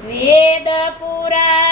વેદ પુરા